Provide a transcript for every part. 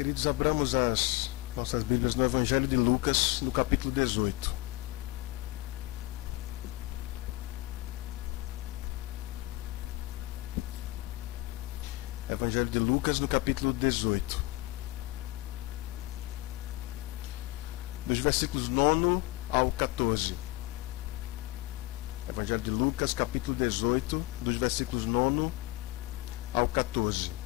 Queridos, abramos as nossas Bíblias no Evangelho de Lucas, no capítulo 18. Evangelho de Lucas, no capítulo 18. Dos versículos 9 ao 14. Evangelho de Lucas, capítulo 18, dos versículos 9 ao 14.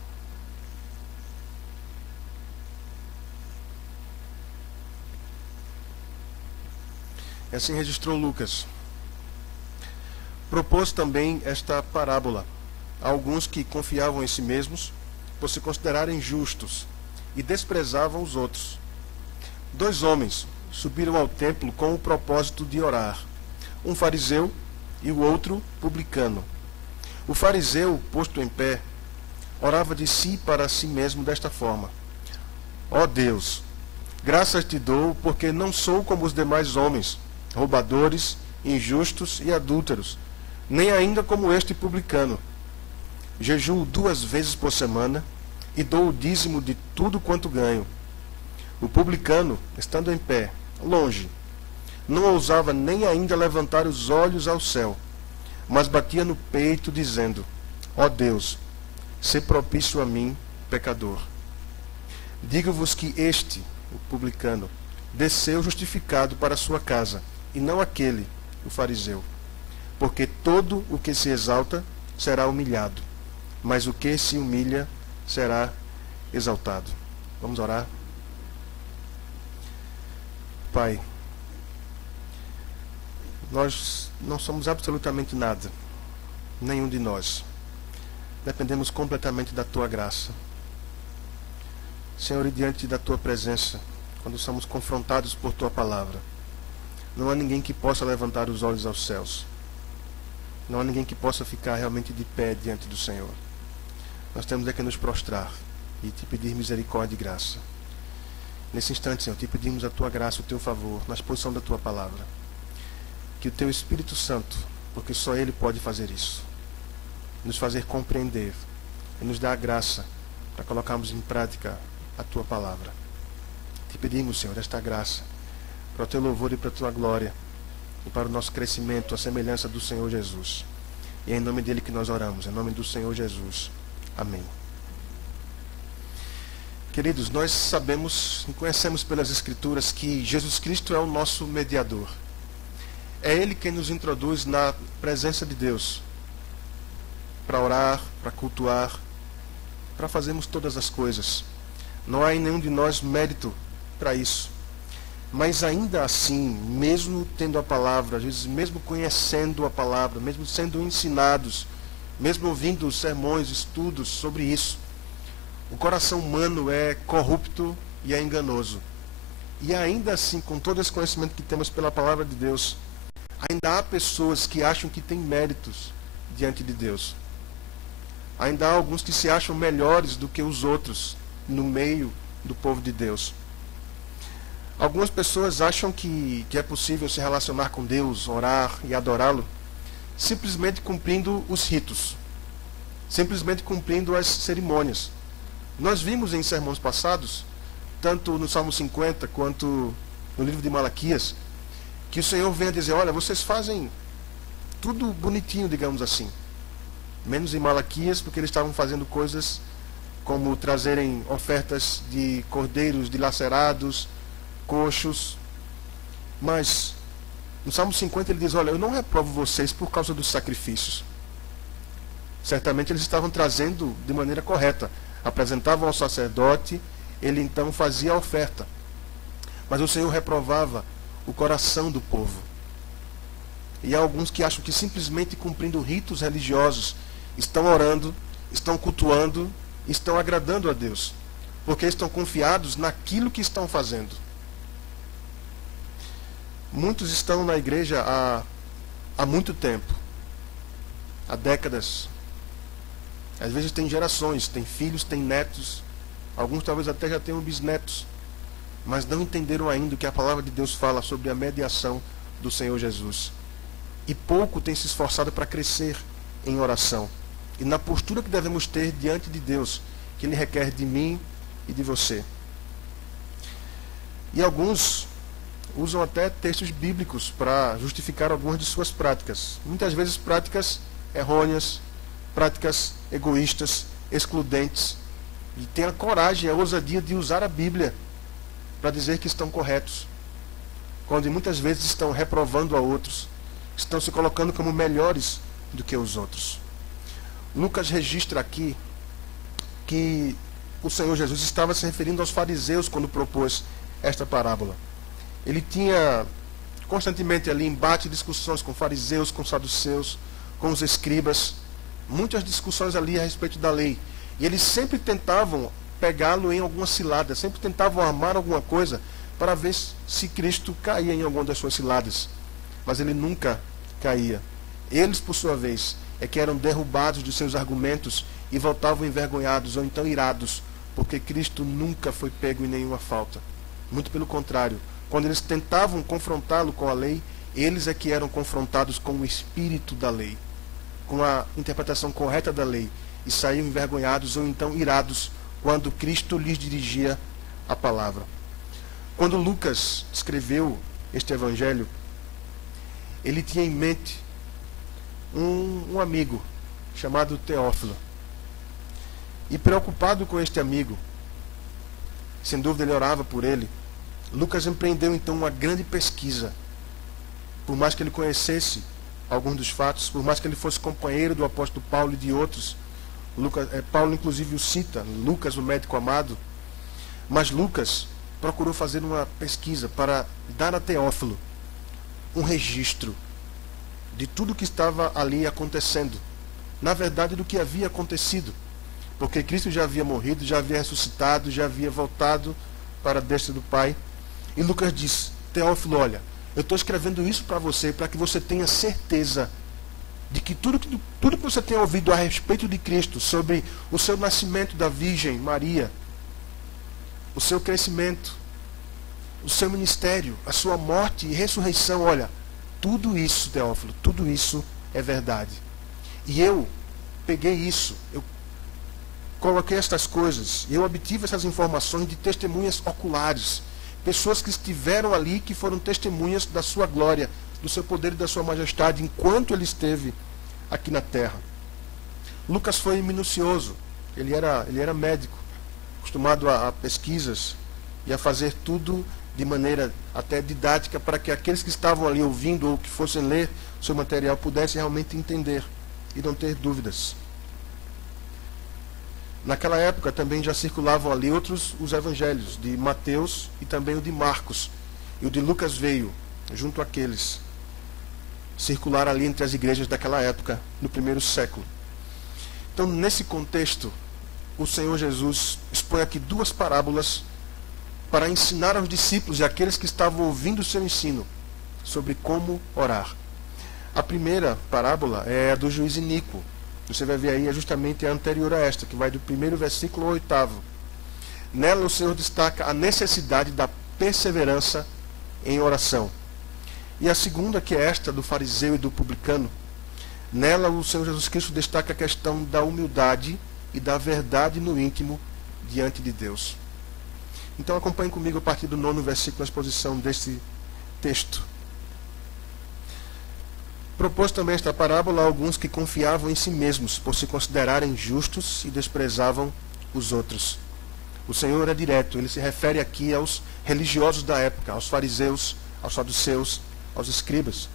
E assim registrou Lucas. Propôs também esta parábola a alguns que confiavam em si mesmos, por se considerarem justos, e desprezavam os outros. 2 homens subiram ao templo com o propósito de orar, um fariseu e o outro publicano. O fariseu, posto em pé, orava de si para si mesmo desta forma: Ó Deus, graças te dou, porque não sou como os demais homens, roubadores, injustos e adúlteros, nem ainda como este publicano. Jejuo 2 vezes por semana e dou o dízimo de tudo quanto ganho. O publicano, estando em pé, longe, não ousava nem ainda levantar os olhos ao céu, mas batia no peito, dizendo: Ó Deus, sê propício a mim, pecador. Digo-vos que este, o publicano, desceu justificado para a sua casa, e não aquele, o fariseu. Porque todo o que se exalta será humilhado, mas o que se humilha será exaltado. Vamos orar? Pai, nós não somos absolutamente nada, nenhum de nós. Dependemos completamente da Tua graça. Senhor, e diante da Tua presença, quando somos confrontados por Tua palavra, não há ninguém que possa levantar os olhos aos céus. Não há ninguém que possa ficar realmente de pé diante do Senhor. Nós temos é que nos prostrar e te pedir misericórdia e graça. Nesse instante, Senhor, te pedimos a Tua graça, o Teu favor, na exposição da Tua palavra. Que o Teu Espírito Santo, porque só Ele pode fazer isso, nos fazer compreender e nos dar a graça para colocarmos em prática a Tua palavra. Te pedimos, Senhor, esta graça, para o Teu louvor e para a Tua glória, e para o nosso crescimento, a semelhança do Senhor Jesus. E é em nome dele que nós oramos, em nome do Senhor Jesus. Amém. Queridos, nós sabemos e conhecemos pelas Escrituras que Jesus Cristo é o nosso mediador. É Ele quem nos introduz na presença de Deus, para orar, para cultuar, para fazermos todas as coisas. Não há em nenhum de nós mérito para isso. Mas ainda assim, mesmo tendo a palavra, às vezes mesmo conhecendo a palavra, mesmo sendo ensinados, mesmo ouvindo sermões, estudos sobre isso, o coração humano é corrupto e é enganoso. E ainda assim, com todo esse conhecimento que temos pela palavra de Deus, ainda há pessoas que acham que têm méritos diante de Deus. Ainda há alguns que se acham melhores do que os outros no meio do povo de Deus. Algumas pessoas acham que é possível se relacionar com Deus, orar e adorá-lo, simplesmente cumprindo os ritos, simplesmente cumprindo as cerimônias. Nós vimos em sermões passados, tanto no Salmo 50 quanto no livro de Malaquias, que o Senhor vem a dizer: olha, vocês fazem tudo bonitinho, digamos assim. Menos em Malaquias, porque eles estavam fazendo coisas como trazerem ofertas de cordeiros dilacerados, coxos. Mas no Salmo 50 ele diz: olha, eu não reprovo vocês por causa dos sacrifícios. Certamente eles estavam trazendo de maneira correta, apresentavam ao sacerdote, ele então fazia a oferta. Mas o Senhor reprovava o coração do povo. E há alguns que acham que simplesmente cumprindo ritos religiosos estão orando, estão cultuando, estão agradando a Deus, porque estão confiados naquilo que estão fazendo. Muitos estão na igreja há muito tempo, há décadas. Às vezes tem gerações, tem filhos, tem netos, alguns talvez até já tenham bisnetos, mas não entenderam ainda o que a palavra de Deus fala sobre a mediação do Senhor Jesus. E pouco tem se esforçado para crescer em oração e na postura que devemos ter diante de Deus, que Ele requer de mim e de você. E alguns usam até textos bíblicos para justificar algumas de suas práticas. Muitas vezes práticas errôneas, práticas egoístas, excludentes. E tem a coragem, a ousadia de usar a Bíblia para dizer que estão corretos, quando muitas vezes estão reprovando a outros, estão se colocando como melhores do que os outros. Lucas registra aqui que o Senhor Jesus estava se referindo aos fariseus quando propôs esta parábola. Ele tinha constantemente ali embate e discussões com fariseus, com saduceus, com os escribas, muitas discussões ali a respeito da lei. E eles sempre tentavam pegá-lo em alguma cilada, sempre tentavam armar alguma coisa para ver se Cristo caía em alguma das suas ciladas. Mas ele nunca caía. Eles, por sua vez, é que eram derrubados de seus argumentos e voltavam envergonhados ou então irados, porque Cristo nunca foi pego em nenhuma falta. Muito pelo contrário, quando eles tentavam confrontá-lo com a lei, eles é que eram confrontados com o espírito da lei, com a interpretação correta da lei, e saíam envergonhados ou então irados quando Cristo lhes dirigia a palavra. Quando Lucas escreveu este evangelho, ele tinha em mente um amigo chamado Teófilo. E preocupado com este amigo, sem dúvida ele orava por ele, Lucas empreendeu então uma grande pesquisa. Por mais que ele conhecesse alguns dos fatos, por mais que ele fosse companheiro do apóstolo Paulo e de outros, Paulo inclusive o cita, Lucas, o médico amado, mas Lucas procurou fazer uma pesquisa para dar a Teófilo um registro de tudo que estava ali acontecendo, na verdade do que havia acontecido, porque Cristo já havia morrido, já havia ressuscitado, já havia voltado para a destra do Pai. E Lucas diz: Teófilo, olha, eu estou escrevendo isso para você, para que você tenha certeza de que tudo que você tem ouvido a respeito de Cristo, sobre o seu nascimento da Virgem Maria, o seu crescimento, o seu ministério, a sua morte e ressurreição, olha, tudo isso, Teófilo, tudo isso é verdade. E eu peguei isso, eu coloquei estas coisas, eu obtive essas informações de testemunhas oculares, pessoas que estiveram ali, que foram testemunhas da sua glória, do seu poder e da sua majestade, enquanto ele esteve aqui na terra. Lucas foi minucioso, ele era médico, acostumado a pesquisas e a fazer tudo de maneira até didática, para que aqueles que estavam ali ouvindo ou que fossem ler o seu material pudessem realmente entender e não ter dúvidas. Naquela época também já circulavam ali os evangelhos de Mateus e também o de Marcos. E o de Lucas veio junto àqueles circular ali entre as igrejas daquela época, no primeiro século. Então, nesse contexto, o Senhor Jesus expõe aqui duas parábolas para ensinar aos discípulos e àqueles que estavam ouvindo o seu ensino sobre como orar. A primeira parábola é a do juiz iníquo. Você vai ver aí, é justamente a anterior a esta, que vai do primeiro versículo ao 8º. Nela o Senhor destaca a necessidade da perseverança em oração. E a segunda, que é esta, do fariseu e do publicano, nela o Senhor Jesus Cristo destaca a questão da humildade e da verdade no íntimo diante de Deus. Então acompanhe comigo a partir do 9º versículo a exposição deste texto. Propôs também esta parábola a alguns que confiavam em si mesmos, por se considerarem justos e desprezavam os outros. O Senhor é direto, ele se refere aqui aos religiosos da época, aos fariseus, aos saduceus, aos escribas.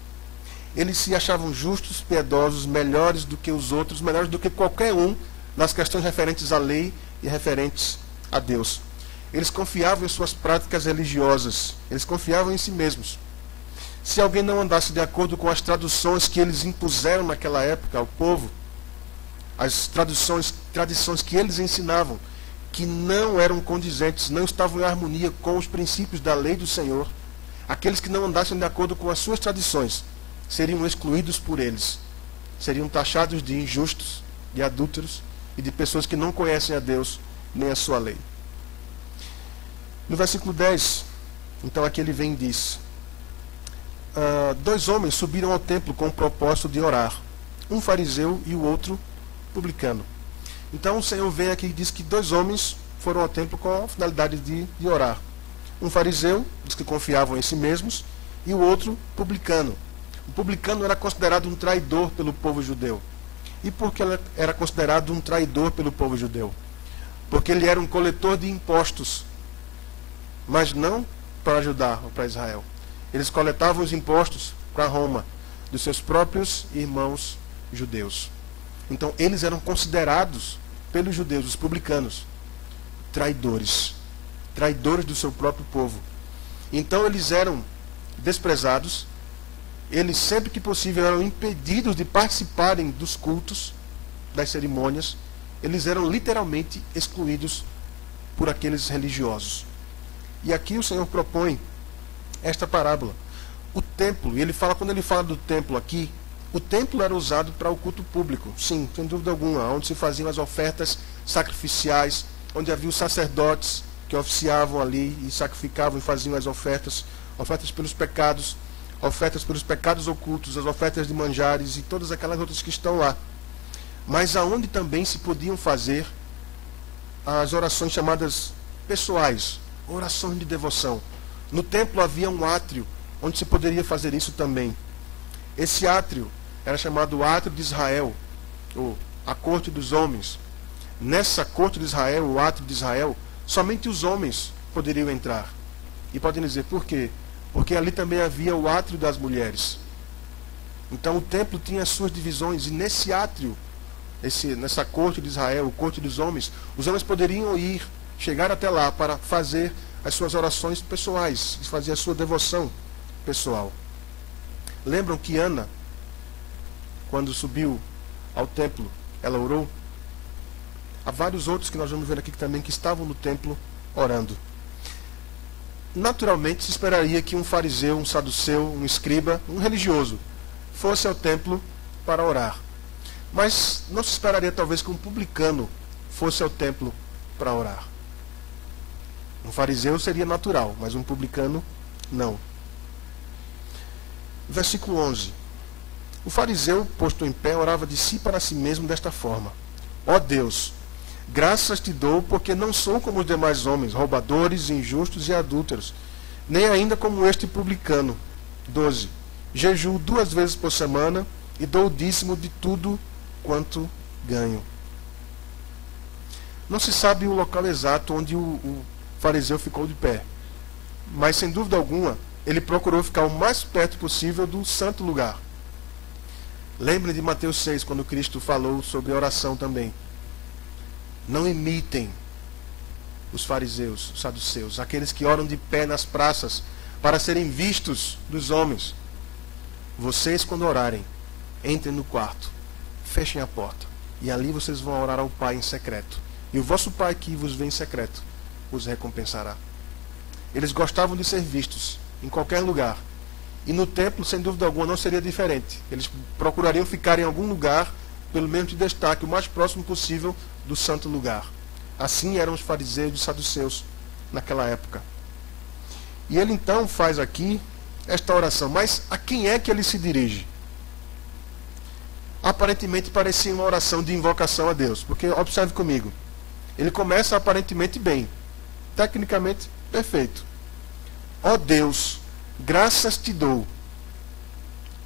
Eles se achavam justos, piedosos, melhores do que os outros, melhores do que qualquer um nas questões referentes à lei e referentes a Deus. Eles confiavam em suas práticas religiosas, eles confiavam em si mesmos. Se alguém não andasse de acordo com as traduções que eles impuseram naquela época ao povo, as tradições que eles ensinavam, que não eram condizentes, não estavam em harmonia com os princípios da lei do Senhor, aqueles que não andassem de acordo com as suas tradições, seriam excluídos por eles, seriam taxados de injustos, de adúlteros e de pessoas que não conhecem a Deus nem a sua lei. No versículo 10, então aqui ele vem e diz: dois homens subiram ao templo com o propósito de orar, um fariseu e o outro publicano. Então o Senhor vem aqui e diz que dois homens foram ao templo com a finalidade de orar. Um fariseu, dos que confiavam em si mesmos, e o outro, publicano. O publicano era considerado um traidor pelo povo judeu. E por que ele era considerado um traidor pelo povo judeu? Porque ele era um coletor de impostos, mas não para Judá ou para Israel. Eles coletavam os impostos para Roma, dos seus próprios irmãos judeus. Então, eles eram considerados pelos judeus, os publicanos, traidores. Traidores do seu próprio povo. Então, eles eram desprezados. Eles, sempre que possível, eram impedidos de participarem dos cultos, das cerimônias. Eles eram literalmente excluídos por aqueles religiosos. E aqui o Senhor propõe esta parábola. O templo, e ele fala, quando ele fala do templo aqui, o templo era usado para o culto público, sim, sem dúvida alguma, onde se faziam as ofertas sacrificiais, onde havia os sacerdotes que oficiavam ali e sacrificavam e faziam as ofertas pelos pecados ocultos, as ofertas de manjares e todas aquelas outras que estão lá. Mas aonde também se podiam fazer as orações chamadas pessoais, orações de devoção. No templo havia um átrio, onde se poderia fazer isso também. Esse átrio era chamado Átrio de Israel, ou a Corte dos Homens. Nessa Corte de Israel, o Átrio de Israel, somente os homens poderiam entrar. E podem dizer, por quê? Porque ali também havia o Átrio das mulheres. Então o templo tinha as suas divisões, e nesse átrio, nessa Corte de Israel, o Corte dos Homens, os homens poderiam chegar até lá para fazer as suas orações pessoais, fazer a sua devoção pessoal. Lembram que Ana, quando subiu ao templo, ela orou? Há vários outros que nós vamos ver aqui também que estavam no templo orando. Naturalmente se esperaria que um fariseu, um saduceu, um escriba, um religioso, fosse ao templo para orar. Mas não se esperaria talvez que um publicano fosse ao templo para orar. Um fariseu seria natural, mas um publicano não. Versículo 11. O fariseu, posto em pé, orava de si para si mesmo desta forma: Ó Deus, graças te dou, porque não sou como os demais homens, roubadores, injustos e adúlteros, nem ainda como este publicano. 12. Jejuo 2 vezes por semana e dou o dízimo de tudo quanto ganho. Não se sabe o local exato onde o fariseu ficou de pé, mas sem dúvida alguma ele procurou ficar o mais perto possível do santo lugar. Lembre de Mateus 6, quando Cristo falou sobre oração também. Não imitem os fariseus, os saduceus, aqueles que oram de pé nas praças para serem vistos dos homens. Vocês, quando orarem, entrem no quarto, fechem a porta, e ali vocês vão orar ao Pai em secreto. E o vosso Pai que vos vê em secreto os recompensará. Eles gostavam de ser vistos em qualquer lugar. E no templo, sem dúvida alguma, não seria diferente. Eles procurariam ficar em algum lugar, pelo menos de destaque, o mais próximo possível do santo lugar. Assim eram os fariseus e os saduceus naquela época. E ele então faz aqui esta oração. Mas a quem é que ele se dirige? Aparentemente parecia uma oração de invocação a Deus. Porque, observe comigo, ele começa aparentemente bem. Tecnicamente, perfeito. Ó Deus, graças te dou.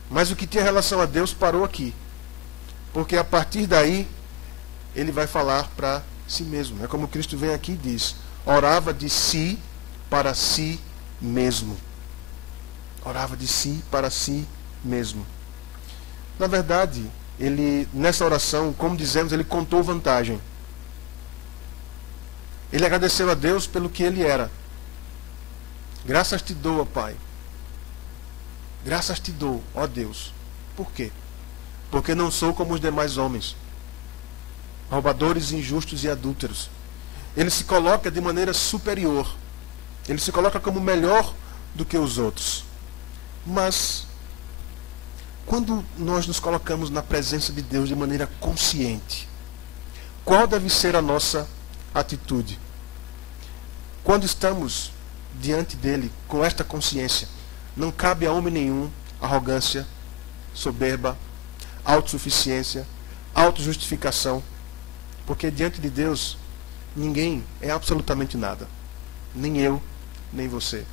Mas o que tinha relação a Deus parou aqui. Porque a partir daí, ele vai falar para si mesmo. É como Cristo vem aqui e diz: orava de si para si mesmo. Orava de si para si mesmo. Na verdade, ele, nessa oração, como dizemos, ele contou vantagem. Ele agradeceu a Deus pelo que ele era. Graças te dou, ó Pai. Graças te dou, ó Deus. Por quê? Porque não sou como os demais homens, roubadores, injustos e adúlteros. Ele se coloca de maneira superior. Ele se coloca como melhor do que os outros. Mas, quando nós nos colocamos na presença de Deus de maneira consciente, qual deve ser a nossa atitude? Quando estamos diante dele com esta consciência, não cabe a homem nenhum arrogância, soberba, autossuficiência, autojustificação, porque diante de Deus ninguém é absolutamente nada, nem eu, nem você.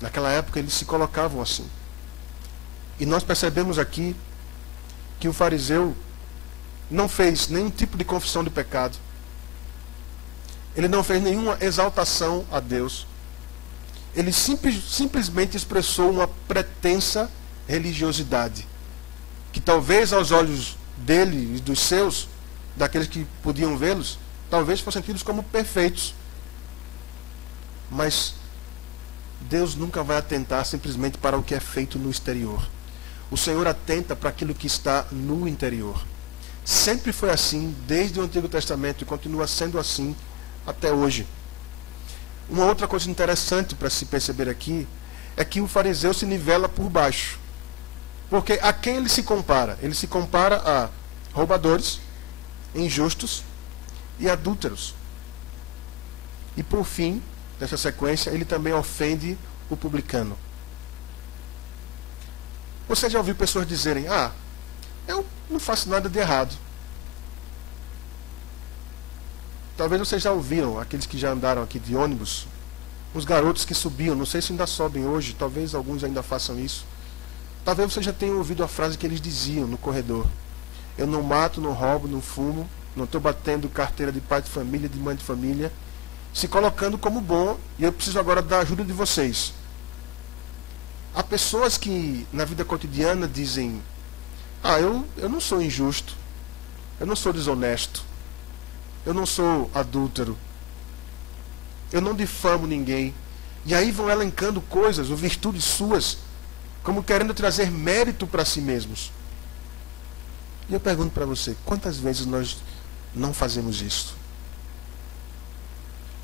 Naquela época eles se colocavam assim. E nós percebemos aqui que o fariseu não fez nenhum tipo de confissão de pecado. Ele não fez nenhuma exaltação a Deus. Ele simplesmente expressou uma pretensa religiosidade, que talvez aos olhos dele e dos seus, daqueles que podiam vê-los, talvez fossem tidos como perfeitos. Mas Deus nunca vai atentar simplesmente para o que é feito no exterior. O Senhor atenta para aquilo que está no interior. Sempre foi assim, desde o Antigo Testamento, e continua sendo assim até hoje. Uma outra coisa interessante para se perceber aqui é que o fariseu se nivela por baixo. Porque a quem ele se compara? Ele se compara a roubadores, injustos e adúlteros. E por fim, nessa sequência, ele também ofende o publicano. Você já ouviu pessoas dizerem: eu não faço nada de errado. Talvez vocês já ouviram, aqueles que já andaram aqui de ônibus, os garotos que subiam, não sei se ainda sobem hoje, talvez alguns ainda façam isso. Talvez você já tenha ouvido a frase que eles diziam no corredor: eu não mato, não roubo, não fumo, não estou batendo carteira de pai de família, de mãe de família, se colocando como bom, e eu preciso agora da ajuda de vocês. Há pessoas que na vida cotidiana dizem: eu não sou injusto, eu não sou desonesto, eu não sou adúltero, eu não difamo ninguém. E aí vão elencando coisas ou virtudes suas, como querendo trazer mérito para si mesmos. E eu pergunto para você: quantas vezes nós não fazemos isso?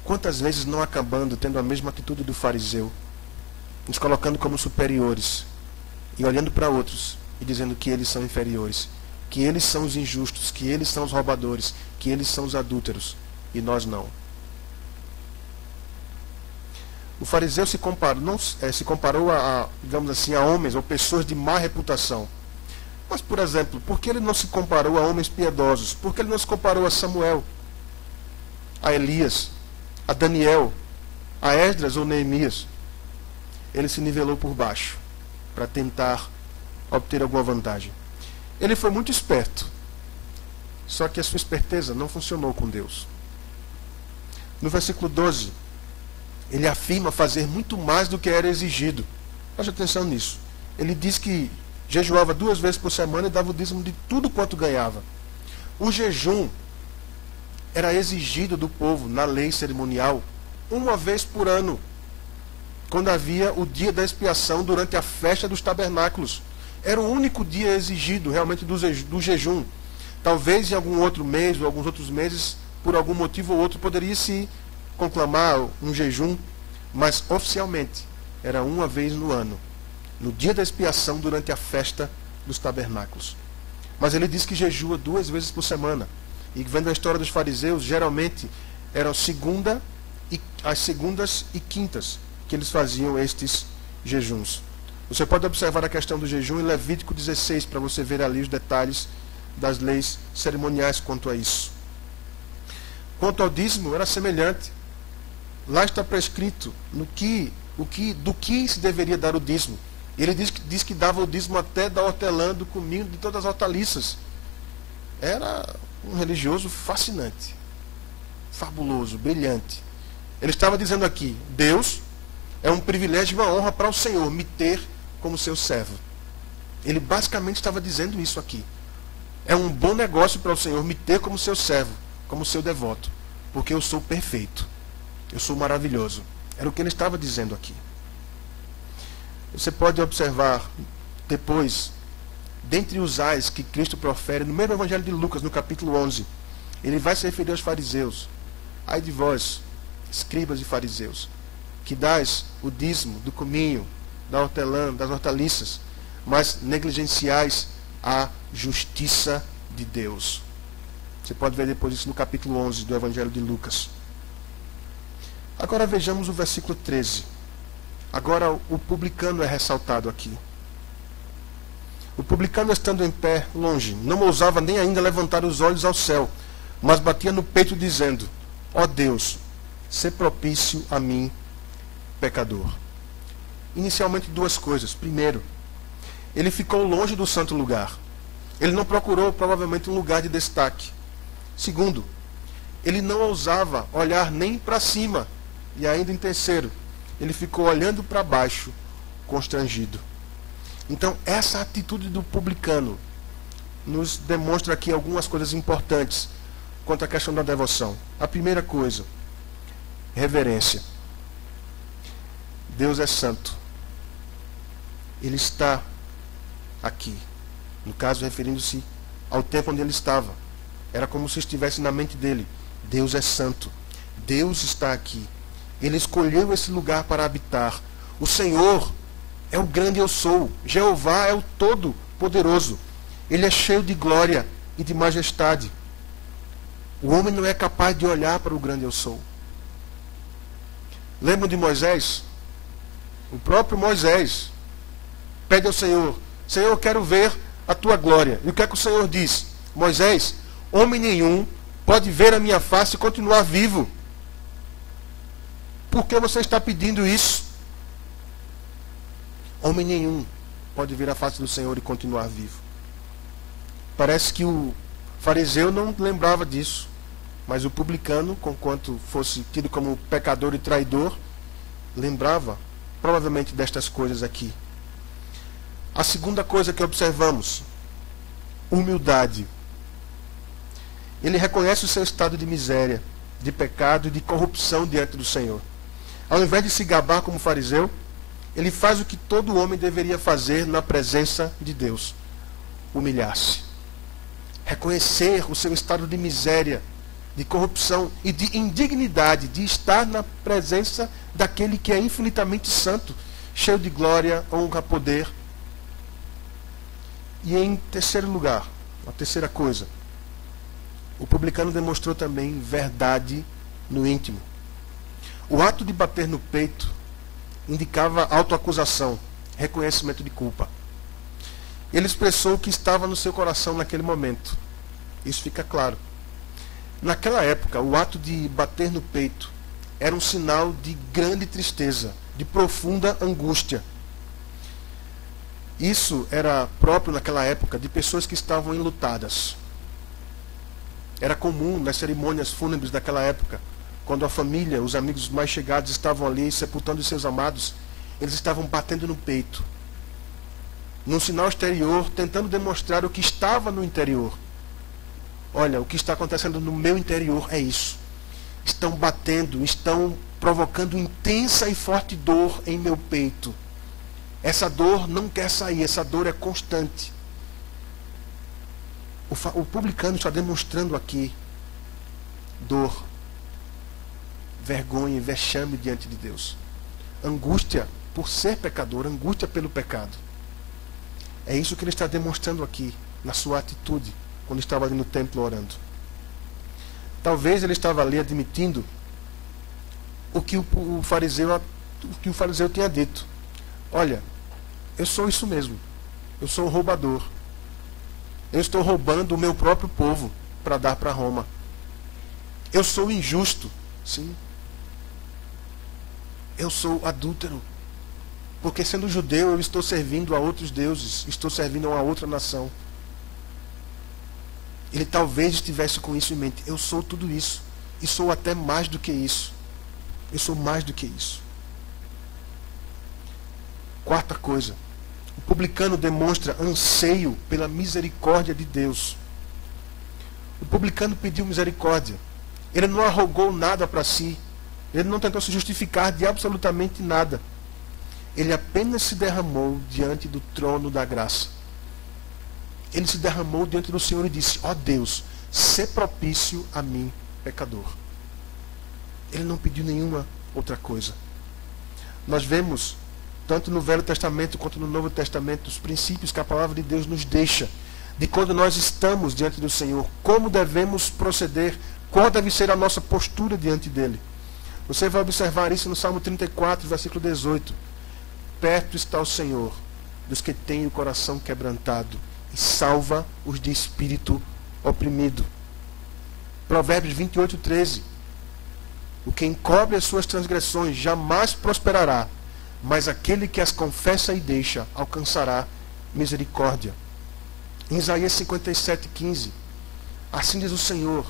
Quantas vezes não acabando tendo a mesma atitude do fariseu, nos colocando como superiores e olhando para outros e dizendo que eles são inferiores, que eles são os injustos, que eles são os roubadores, que eles são os adúlteros, e nós não. O fariseu se comparou a, digamos assim, a homens ou pessoas de má reputação. Mas, por exemplo, por que ele não se comparou a homens piedosos? Por que ele não se comparou a Samuel, a Elias, a Daniel, a Esdras ou Neemias? Ele se nivelou por baixo para tentar obter alguma vantagem. Ele foi muito esperto, só que a sua esperteza não funcionou com Deus. No versículo 12, ele afirma fazer muito mais do que era exigido. Preste atenção nisso. Ele diz que jejuava 2 vezes por semana e dava o dízimo de tudo quanto ganhava. O jejum era exigido do povo na lei cerimonial 1 vez por ano, quando havia o dia da expiação durante a festa dos tabernáculos. Era o único dia exigido realmente do jejum. Talvez em algum outro mês ou alguns outros meses, por algum motivo ou outro, poderia se conclamar um jejum, mas oficialmente era 1 vez no ano, no dia da expiação durante a festa dos tabernáculos. Mas ele diz que jejua 2 vezes por semana. E vendo a história dos fariseus, geralmente eram as segundas e quintas que eles faziam estes jejuns. Você pode observar a questão do jejum em Levítico 16, para você ver ali os detalhes das leis cerimoniais quanto a isso. Quanto ao dízimo, era semelhante. Lá está prescrito do que se deveria dar o dízimo. Ele diz que dava o dízimo até da hortelã, do cominho, de todas as hortaliças. Era um religioso fascinante, fabuloso, brilhante. Ele estava dizendo aqui: Deus, é um privilégio e uma honra para o Senhor me ter como seu servo. Ele basicamente estava dizendo isso aqui. É um bom negócio para o Senhor me ter como seu servo, como seu devoto, porque eu sou perfeito, eu sou maravilhoso. Era o que ele estava dizendo aqui. Você pode observar depois, dentre os ais que Cristo profere, no mesmo Evangelho de Lucas, no capítulo 11, ele vai se referir aos fariseus. Ai de vós, escribas e fariseus, que dais o dízimo do cominho, da hortelã, das hortaliças, mas negligenciais a justiça de Deus. Você pode ver depois isso no capítulo 11 do Evangelho de Lucas. Agora vejamos o versículo 13. Agora o publicano é ressaltado aqui. O publicano, estando em pé, longe, não ousava nem ainda levantar os olhos ao céu, mas batia no peito dizendo: ó Deus, Sê propício a mim, pecador. Inicialmente, duas coisas. Primeiro, ele ficou longe do santo lugar. Ele não procurou, provavelmente, um lugar de destaque. Segundo, ele não ousava olhar nem para cima. E ainda em terceiro, ele ficou olhando para baixo, constrangido. Então, essa atitude do publicano nos demonstra aqui algumas coisas importantes quanto à questão da devoção. A primeira coisa, reverência. Deus é santo. Ele está aqui. No caso, referindo-se ao tempo onde ele estava. Era como se estivesse na mente dele. Deus é santo. Deus está aqui. Ele escolheu esse lugar para habitar. O Senhor é o grande eu sou. Jeová é o todo-poderoso. Ele é cheio de glória e de majestade. O homem não é capaz de olhar para o grande eu sou. Lembram de Moisés? O próprio Moisés pede ao Senhor: Senhor, eu quero ver a tua glória. E o que é que o Senhor diz? Moisés, homem nenhum pode ver a minha face e continuar vivo. Por que você está pedindo isso? Homem nenhum pode ver a face do Senhor e continuar vivo. Parece que o fariseu não lembrava disso, mas o publicano, conquanto fosse tido como pecador e traidor, lembrava provavelmente destas coisas aqui. A segunda coisa que observamos, humildade. Ele reconhece o seu estado de miséria, de pecado e de corrupção diante do Senhor. Ao invés de se gabar como fariseu, ele faz o que todo homem deveria fazer na presença de Deus: humilhar-se. Reconhecer o seu estado de miséria, de corrupção e de indignidade, de estar na presença daquele que é infinitamente santo, cheio de glória, honra, poder. E em terceiro lugar, a terceira coisa, o publicano demonstrou também verdade no íntimo. O ato de bater no peito indicava autoacusação, reconhecimento de culpa. Ele expressou o que estava no seu coração naquele momento. Isso fica claro. Naquela época, o ato de bater no peito era um sinal de grande tristeza, de profunda angústia. Isso era próprio naquela época de pessoas que estavam enlutadas. Era comum nas cerimônias fúnebres daquela época, quando a família, os amigos mais chegados estavam ali sepultando os seus amados, eles estavam batendo no peito, num sinal exterior, tentando demonstrar o que estava no interior. Olha, o que está acontecendo no meu interior é isso. Estão batendo, estão provocando intensa e forte dor em meu peito. Essa dor não quer sair, essa dor é constante. O publicano está demonstrando aqui dor, vergonha e vexame diante de Deus. Angústia por ser pecador, angústia pelo pecado. É isso que ele está demonstrando aqui, na sua atitude, quando estava ali no templo orando. Talvez ele estava ali admitindo o que o fariseu tinha dito. Olha, eu sou isso mesmo. Eu sou um roubador. Eu estou roubando o meu próprio povo para dar para Roma. Eu sou injusto. Sim. Eu sou adúltero. Porque sendo judeu eu estou servindo a outros deuses. Estou servindo a uma outra nação. Ele talvez estivesse com isso em mente. Eu sou tudo isso. E sou até mais do que isso. Eu sou mais do que isso. Quarta coisa. O publicano demonstra anseio pela misericórdia de Deus. O publicano pediu misericórdia. Ele não arrogou nada para si. Ele não tentou se justificar de absolutamente nada. Ele apenas se derramou diante do trono da graça. Ele se derramou diante do Senhor e disse: ó Deus, sê propício a mim, pecador. Ele não pediu nenhuma outra coisa. Nós vemos, tanto no Velho Testamento quanto no Novo Testamento, os princípios que a palavra de Deus nos deixa, de quando nós estamos diante do Senhor, como devemos proceder, qual deve ser a nossa postura diante dele. Você vai observar isso no Salmo 34, versículo 18. Perto está o Senhor dos que têm o coração quebrantado e salva os de espírito oprimido. Provérbios 28, 13. O que encobre as suas transgressões jamais prosperará, mas aquele que as confessa e deixa alcançará misericórdia. Em Isaías 57:15, assim diz o Senhor,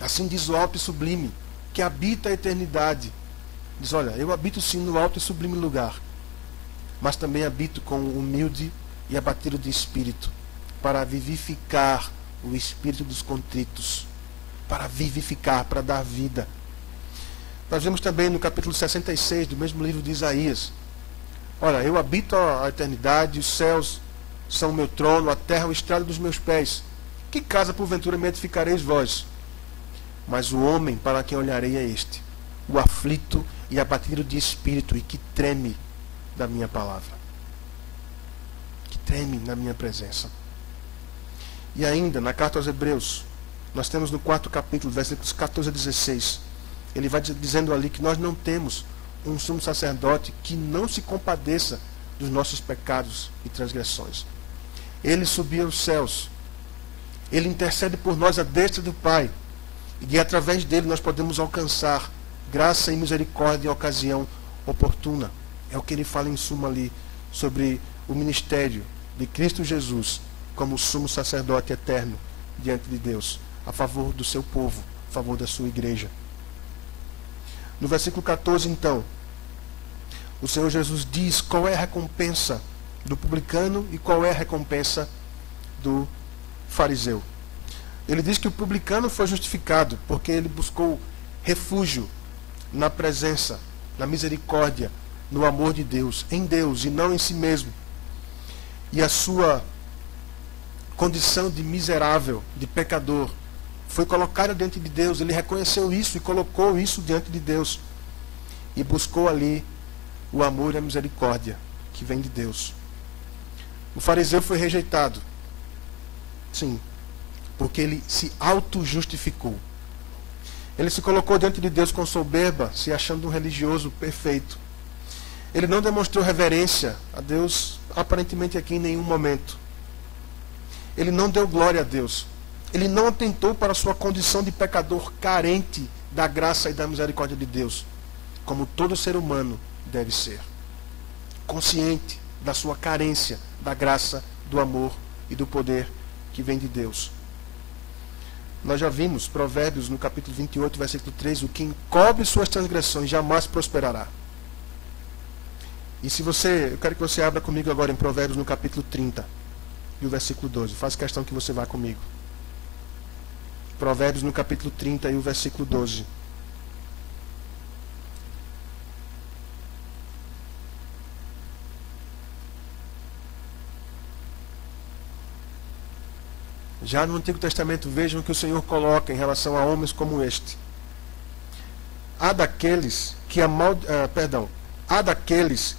assim diz o alto e sublime, que habita a eternidade. Diz, olha, eu habito sim no alto e sublime lugar, mas também habito com o humilde e abatido de espírito, para vivificar o espírito dos contritos, para vivificar, para dar vida. Nós vemos também no capítulo 66 do mesmo livro de Isaías, olha, eu habito a eternidade, os céus são o meu trono, a terra o estrado dos meus pés. Que casa porventura me edificareis vós? Mas o homem para quem olharei é este, o aflito e abatido de espírito, e que treme da minha palavra, que treme na minha presença. E ainda, na carta aos Hebreus, nós temos no 4º capítulo, versículos 14 a 16, ele vai dizendo ali que nós não temos um sumo sacerdote que não se compadeça dos nossos pecados e transgressões. Ele subiu aos céus, ele intercede por nós à destra do Pai, e através dele nós podemos alcançar graça e misericórdia em ocasião oportuna. É o que ele fala em suma ali, sobre o ministério de Cristo Jesus como sumo sacerdote eterno diante de Deus, a favor do seu povo, a favor da sua igreja. No versículo 14, então, o Senhor Jesus diz qual é a recompensa do publicano e qual é a recompensa do fariseu. Ele diz que o publicano foi justificado porque ele buscou refúgio na presença, na misericórdia, no amor de Deus, em Deus e não em si mesmo. E a sua condição de miserável, de pecador, foi colocada diante de Deus. Ele reconheceu isso e colocou isso diante de Deus. E buscou ali o amor e a misericórdia que vem de Deus. O fariseu foi rejeitado. Sim, porque ele se auto-justificou. Ele se colocou diante de Deus com soberba, se achando um religioso perfeito. Ele não demonstrou reverência a Deus, aparentemente aqui em nenhum momento. Ele não deu glória a Deus. Ele não atentou para a sua condição de pecador carente da graça e da misericórdia de Deus, como todo ser humano deve ser. Consciente da sua carência da graça, do amor e do poder que vem de Deus. Nós já vimos Provérbios no capítulo 28, versículo 3, o que encobre suas transgressões jamais prosperará. E eu quero que você abra comigo agora em Provérbios no capítulo 30 e o versículo 12. Faço questão que você vá comigo. Provérbios no capítulo 30 e o versículo 12. Já no Antigo Testamento, vejam o que o Senhor coloca em relação a homens como este. Há daqueles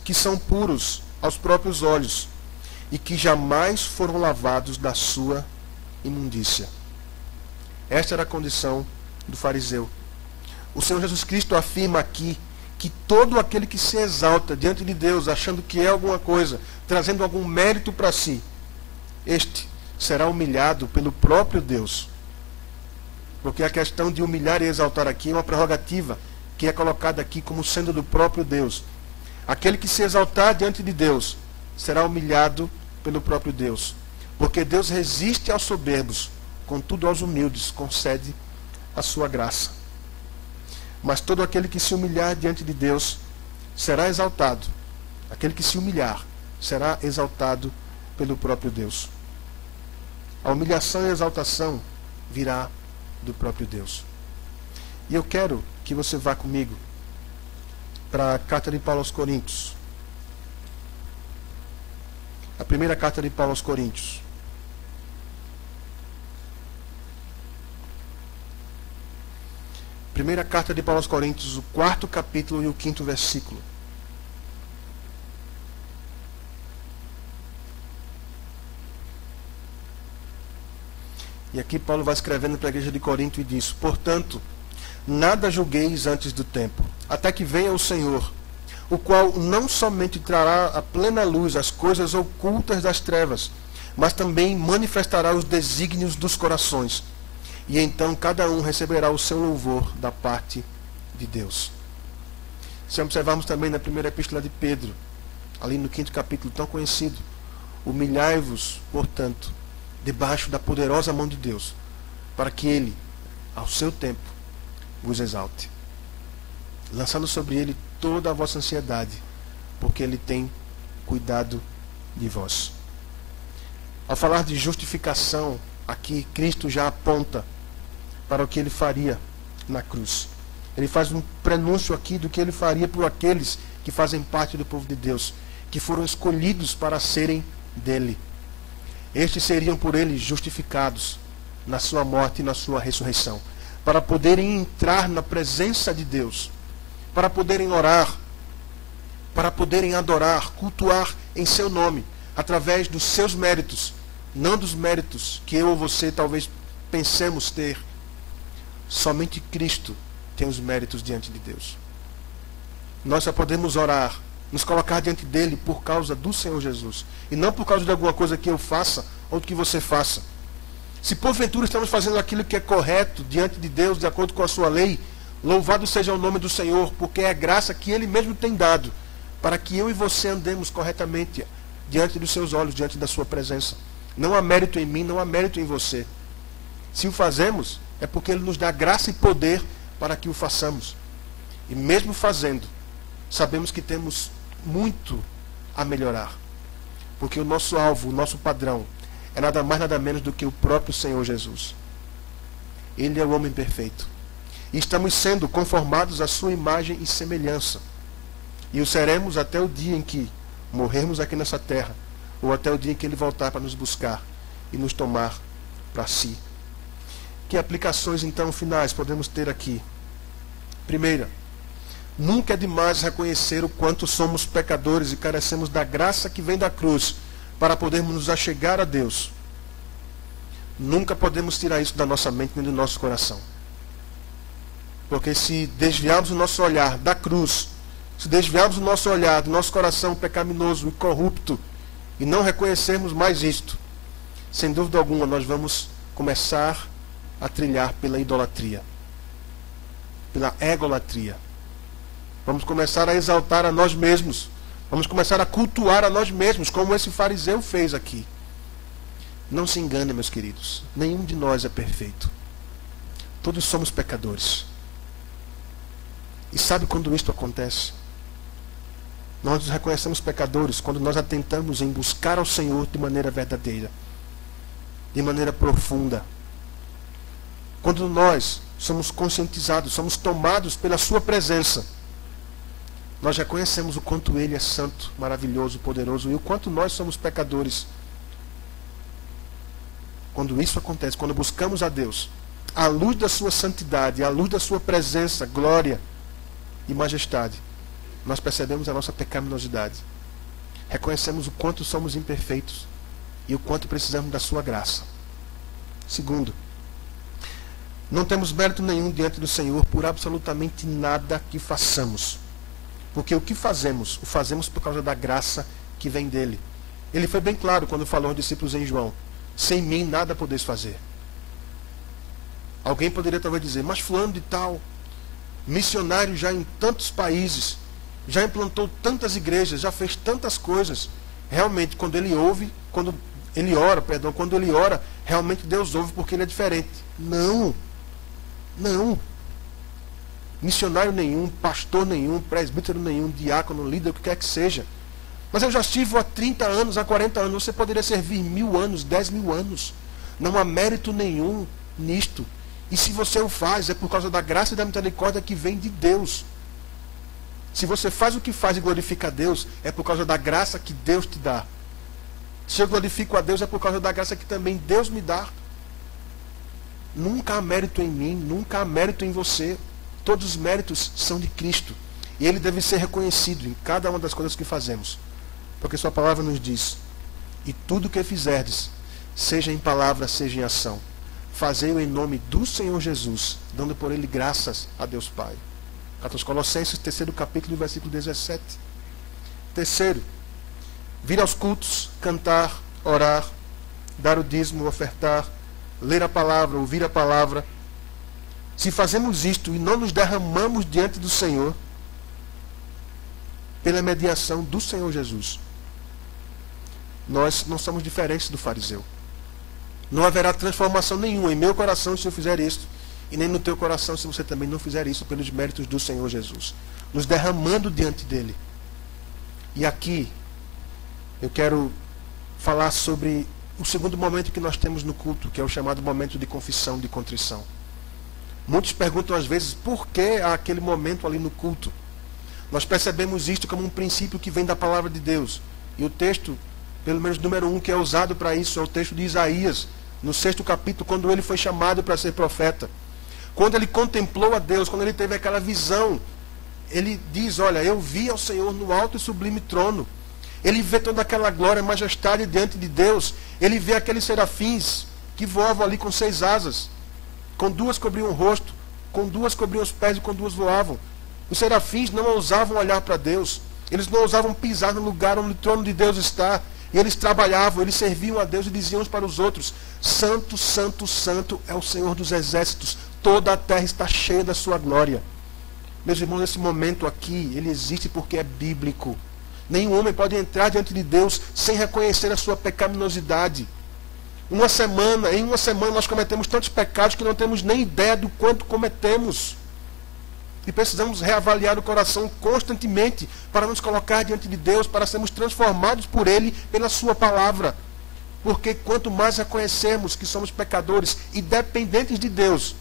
que são puros aos próprios olhos e que jamais foram lavados da sua imundícia. Esta era a condição do fariseu. O Senhor Jesus Cristo afirma aqui que todo aquele que se exalta diante de Deus, achando que é alguma coisa, trazendo algum mérito para si, este será humilhado pelo próprio Deus. Porque a questão de humilhar e exaltar aqui é uma prerrogativa que é colocada aqui como sendo do próprio Deus. Aquele que se exaltar diante de Deus será humilhado pelo próprio Deus. Porque Deus resiste aos soberbos, contudo aos humildes concede a sua graça. Mas todo aquele que se humilhar diante de Deus será exaltado. Aquele que se humilhar será exaltado pelo próprio Deus. A humilhação e a exaltação virá do próprio Deus. E eu quero que você vá comigo para a carta de Paulo aos Coríntios. A primeira carta de Paulo aos Coríntios. Primeira carta de Paulo aos Coríntios, o 4º capítulo e o 5º versículo. E aqui Paulo vai escrevendo para a igreja de Corinto e diz: portanto, nada julgueis antes do tempo, até que venha o Senhor, o qual não somente trará à plena luz as coisas ocultas das trevas, mas também manifestará os desígnios dos corações. E então cada um receberá o seu louvor da parte de Deus. Se observarmos também na primeira epístola de Pedro, ali no 5º capítulo tão conhecido, humilhai-vos, portanto, debaixo da poderosa mão de Deus, para que Ele, ao seu tempo, vos exalte, lançando sobre Ele toda a vossa ansiedade, porque Ele tem cuidado de vós. Ao falar de justificação, aqui Cristo já aponta para o que Ele faria na cruz. Ele faz um prenúncio aqui do que Ele faria por aqueles que fazem parte do povo de Deus, que foram escolhidos para serem dele. Estes seriam por Ele justificados na sua morte e na sua ressurreição, para poderem entrar na presença de Deus, para poderem orar, para poderem adorar, cultuar em seu nome, através dos seus méritos, não dos méritos que eu ou você talvez pensemos ter. Somente Cristo tem os méritos diante de Deus. Nós só podemos orar, nos colocar diante dele por causa do Senhor Jesus, e não por causa de alguma coisa que eu faça ou que você faça. Se porventura estamos fazendo aquilo que é correto diante de Deus, de acordo com a sua lei, louvado seja o nome do Senhor, porque é a graça que Ele mesmo tem dado, para que eu e você andemos corretamente diante dos seus olhos, diante da sua presença. Não há mérito em mim, não há mérito em você. Se o fazemos, é porque Ele nos dá graça e poder para que o façamos. E mesmo fazendo, sabemos que temos muito a melhorar. Porque o nosso alvo, o nosso padrão, é nada mais, nada menos do que o próprio Senhor Jesus. Ele é o homem perfeito. E estamos sendo conformados à sua imagem e semelhança. E o seremos até o dia em que morrermos aqui nessa terra, ou até o dia em que Ele voltar para nos buscar e nos tomar para si. Que aplicações, então, finais podemos ter aqui? Primeira, nunca é demais reconhecer o quanto somos pecadores e carecemos da graça que vem da cruz para podermos nos achegar a Deus. Nunca podemos tirar isso da nossa mente nem do nosso coração. Porque se desviarmos o nosso olhar da cruz, se desviarmos o nosso olhar do nosso coração pecaminoso e corrupto, e não reconhecermos mais isto, sem dúvida alguma nós vamos começar a trilhar pela idolatria, pela egolatria. Vamos começar a exaltar a nós mesmos. Vamos começar a cultuar a nós mesmos, como esse fariseu fez aqui. Não se engane, meus queridos. Nenhum de nós é perfeito. Todos somos pecadores. E sabe quando isto acontece? Nós nos reconhecemos pecadores quando nós atentamos em buscar ao Senhor de maneira verdadeira, de maneira profunda. Quando nós somos conscientizados, somos tomados pela sua presença, nós reconhecemos o quanto Ele é santo, maravilhoso, poderoso, e o quanto nós somos pecadores. Quando isso acontece, quando buscamos a Deus, à luz da sua santidade, à luz da sua presença, glória e majestade, nós percebemos a nossa pecaminosidade. Reconhecemos o quanto somos imperfeitos e o quanto precisamos da sua graça. Segundo, não temos mérito nenhum diante do Senhor por absolutamente nada que façamos. Porque o que fazemos, o fazemos por causa da graça que vem dele. Ele foi bem claro quando falou aos discípulos em João: sem mim nada podeis fazer. Alguém poderia talvez dizer: mas fulano de tal, missionário já em tantos países, já implantou tantas igrejas, já fez tantas coisas. Realmente, quando ele ora, realmente Deus ouve porque ele é diferente. Não. Não. Missionário nenhum, pastor nenhum, presbítero nenhum, diácono, líder, o que quer que seja. Mas eu já sirvo há 30 anos, há 40 anos. Você poderia servir 1000 anos, 10.000 anos. Não há mérito nenhum nisto. E se você o faz, é por causa da graça e da misericórdia que vem de Deus. Se você faz o que faz e glorifica a Deus, é por causa da graça que Deus te dá. Se eu glorifico a Deus, é por causa da graça que também Deus me dá. Nunca há mérito em mim, nunca há mérito em você. Todos os méritos são de Cristo. E Ele deve ser reconhecido em cada uma das coisas que fazemos. Porque Sua palavra nos diz: e tudo o que fizerdes, seja em palavra, seja em ação, fazei-o em nome do Senhor Jesus, dando por Ele graças a Deus Pai. Carta aos Colossenses, 3º capítulo, versículo 17. Terceiro, vir aos cultos, cantar, orar, dar o dízimo, ofertar, ler a palavra, ouvir a palavra, se fazemos isto e não nos derramamos diante do Senhor, pela mediação do Senhor Jesus, nós não somos diferentes do fariseu. Não haverá transformação nenhuma em meu coração se eu fizer isso, e nem no teu coração se você também não fizer isso pelos méritos do Senhor Jesus, nos derramando diante dele. E aqui eu quero falar sobre o segundo momento que nós temos no culto, que é o chamado momento de confissão, de contrição. Muitos perguntam às vezes por que há aquele momento ali no culto. Nós percebemos isto como um princípio que vem da palavra de Deus. E o texto, pelo menos número 1, que é usado para isso, é o texto de Isaías, no 6º capítulo, quando ele foi chamado para ser profeta. Quando ele contemplou a Deus, quando ele teve aquela visão, ele diz, olha, eu vi ao Senhor no alto e sublime trono. Ele vê toda aquela glória e majestade diante de Deus. Ele vê aqueles serafins que voavam ali com 6 asas. Com 2 cobriam o rosto, com 2 cobriam os pés e com 2 voavam. Os serafins não ousavam olhar para Deus. Eles não ousavam pisar no lugar onde o trono de Deus está. E eles trabalhavam, eles serviam a Deus e diziam uns para os outros, santo, santo, santo é o Senhor dos exércitos. Toda a terra está cheia da sua glória. Meus irmãos, esse momento aqui, ele existe porque é bíblico. Nenhum homem pode entrar diante de Deus sem reconhecer a sua pecaminosidade. Em uma semana nós cometemos tantos pecados que não temos nem ideia do quanto cometemos. E precisamos reavaliar o coração constantemente para nos colocar diante de Deus, para sermos transformados por Ele, pela Sua palavra. Porque quanto mais reconhecermos que somos pecadores e dependentes de Deus,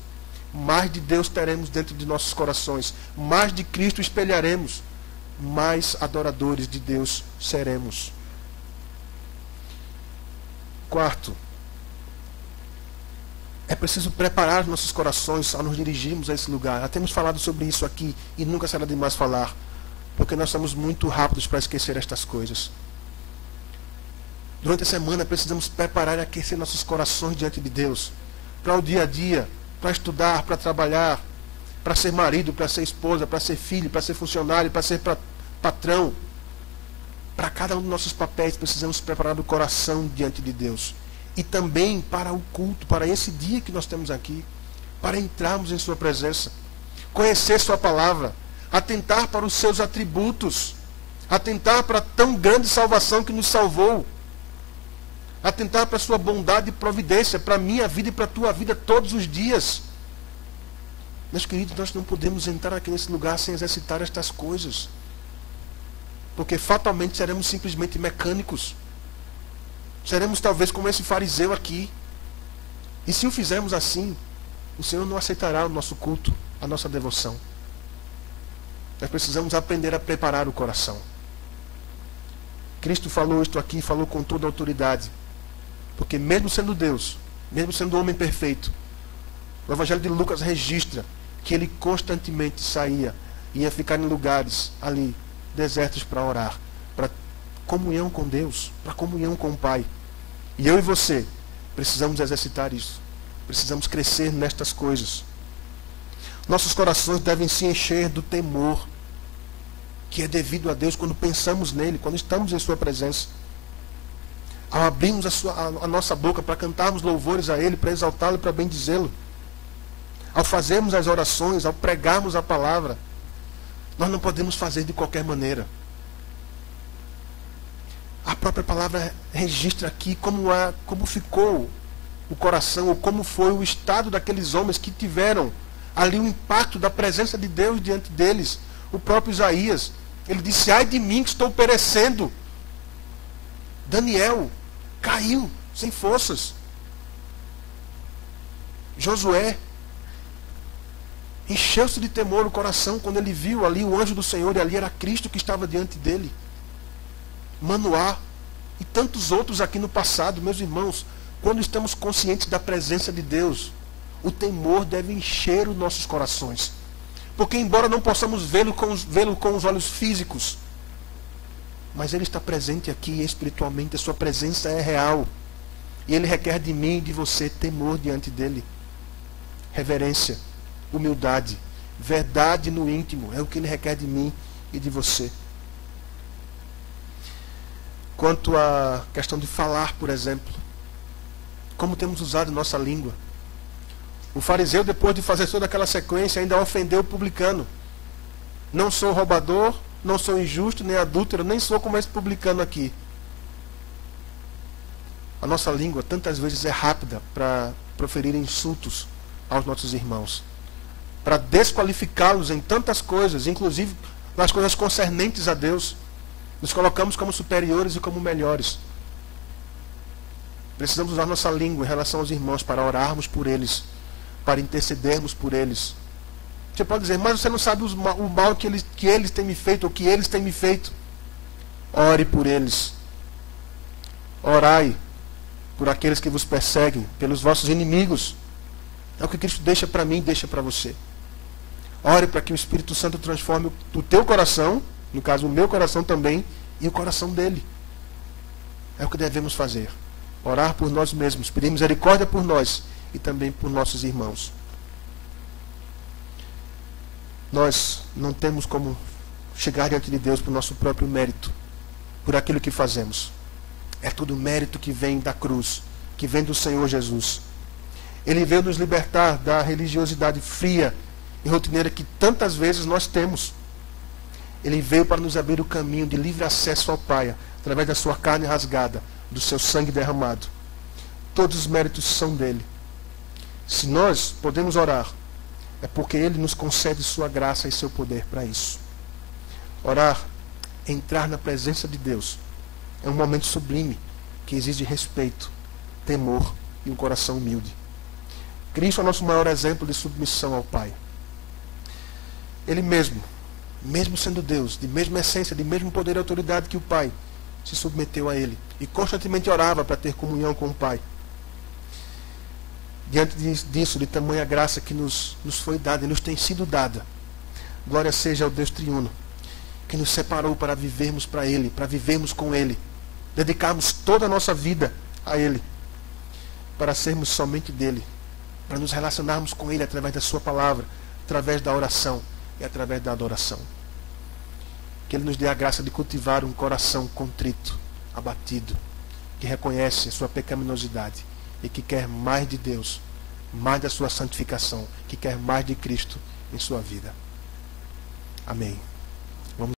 mais de Deus teremos dentro de nossos corações, mais de Cristo espelharemos, mais adoradores de Deus seremos. Quarto, é preciso preparar nossos corações ao nos dirigirmos a esse lugar. Já temos falado sobre isso aqui e nunca será demais falar, porque nós somos muito rápidos para esquecer estas coisas. Durante a semana precisamos preparar e aquecer nossos corações diante de Deus, para o dia a dia, para estudar, para trabalhar, para ser marido, para ser esposa, para ser filho, para ser funcionário, para ser patrão. Para cada um dos nossos papéis precisamos preparar o coração diante de Deus. E também para o culto, para esse dia que nós temos aqui, para entrarmos em Sua presença, conhecer Sua palavra, atentar para os Seus atributos, atentar para a tão grande salvação que nos salvou, atentar para a Sua bondade e providência, para a minha vida e para a tua vida todos os dias. Meus queridos, nós não podemos entrar aqui nesse lugar sem exercitar estas coisas, porque fatalmente seremos simplesmente mecânicos. Seremos talvez como esse fariseu aqui. E se o fizermos assim, o Senhor não aceitará o nosso culto, a nossa devoção. Nós precisamos aprender a preparar o coração. Cristo falou isto aqui, falou com toda a autoridade. Porque mesmo sendo Deus, mesmo sendo homem perfeito, o Evangelho de Lucas registra que ele constantemente saía, ia ficar em lugares ali, desertos para orar, para comunhão com Deus, para comunhão com o Pai. E eu e você precisamos exercitar isso. Precisamos crescer nestas coisas. Nossos corações devem se encher do temor que é devido a Deus quando pensamos nele, quando estamos em Sua presença. Ao abrirmos a nossa boca para cantarmos louvores a Ele, para exaltá-lo e para bendizê-lo. Ao fazermos as orações, ao pregarmos a palavra, nós não podemos fazer de qualquer maneira. A própria palavra registra aqui como ficou o coração, ou como foi o estado daqueles homens que tiveram ali o impacto da presença de Deus diante deles. O próprio Isaías, ele disse, ai de mim que estou perecendo. Daniel caiu sem forças. Josué encheu-se de temor o coração quando ele viu ali o anjo do Senhor, e ali era Cristo que estava diante dele. Manoá e tantos outros aqui no passado. Meus irmãos, quando estamos conscientes da presença de Deus, o temor deve encher os nossos corações. Porque embora não possamos vê-lo com os olhos físicos, mas Ele está presente aqui espiritualmente, a Sua presença é real. E Ele requer de mim e de você temor diante dEle. Reverência, humildade, verdade no íntimo, é o que Ele requer de mim e de você. Quanto à questão de falar, por exemplo, como temos usado nossa língua. O fariseu, depois de fazer toda aquela sequência, ainda ofendeu o publicano. Não sou roubador, não sou injusto, nem adúltero, nem sou como esse publicano aqui. A nossa língua tantas vezes é rápida para proferir insultos aos nossos irmãos, para desqualificá-los em tantas coisas, inclusive nas coisas concernentes a Deus. Nos colocamos como superiores e como melhores. Precisamos usar nossa língua em relação aos irmãos para orarmos por eles, para intercedermos por eles. Você pode dizer, mas você não sabe o mal que eles têm me feito, ou que eles têm me feito. Ore por eles. Orai por aqueles que vos perseguem, pelos vossos inimigos. É o que Cristo deixa para mim e deixa para você. Ore para que o Espírito Santo transforme o teu coração, no caso o meu coração também, e o coração dele. É o que devemos fazer. Orar por nós mesmos, pedir misericórdia por nós e também por nossos irmãos. Nós não temos como chegar diante de Deus por nosso próprio mérito, por aquilo que fazemos. É tudo mérito que vem da cruz, que vem do Senhor Jesus. Ele veio nos libertar da religiosidade fria e rotineira que tantas vezes nós temos. Ele veio para nos abrir o caminho de livre acesso ao Pai, através da sua carne rasgada, do seu sangue derramado. Todos os méritos são dele. Se nós podemos orar, é porque ele nos concede sua graça e seu poder para isso. Orar, entrar na presença de Deus, é um momento sublime que exige respeito, temor e um coração humilde. Cristo é o nosso maior exemplo de submissão ao Pai. Ele mesmo sendo Deus, de mesma essência, de mesmo poder e autoridade que o Pai, se submeteu a ele e constantemente orava para ter comunhão com o Pai. Diante disso, de tamanha graça que nos foi dada e nos tem sido dada, glória seja ao Deus triuno, que nos separou para vivermos para Ele, para vivermos com Ele, dedicarmos toda a nossa vida a Ele, para sermos somente dEle, para nos relacionarmos com Ele através da Sua palavra, através da oração e através da adoração. Que Ele nos dê a graça de cultivar um coração contrito, abatido, que reconhece a sua pecaminosidade e que quer mais de Deus, mais da sua santificação, que quer mais de Cristo em sua vida. Amém.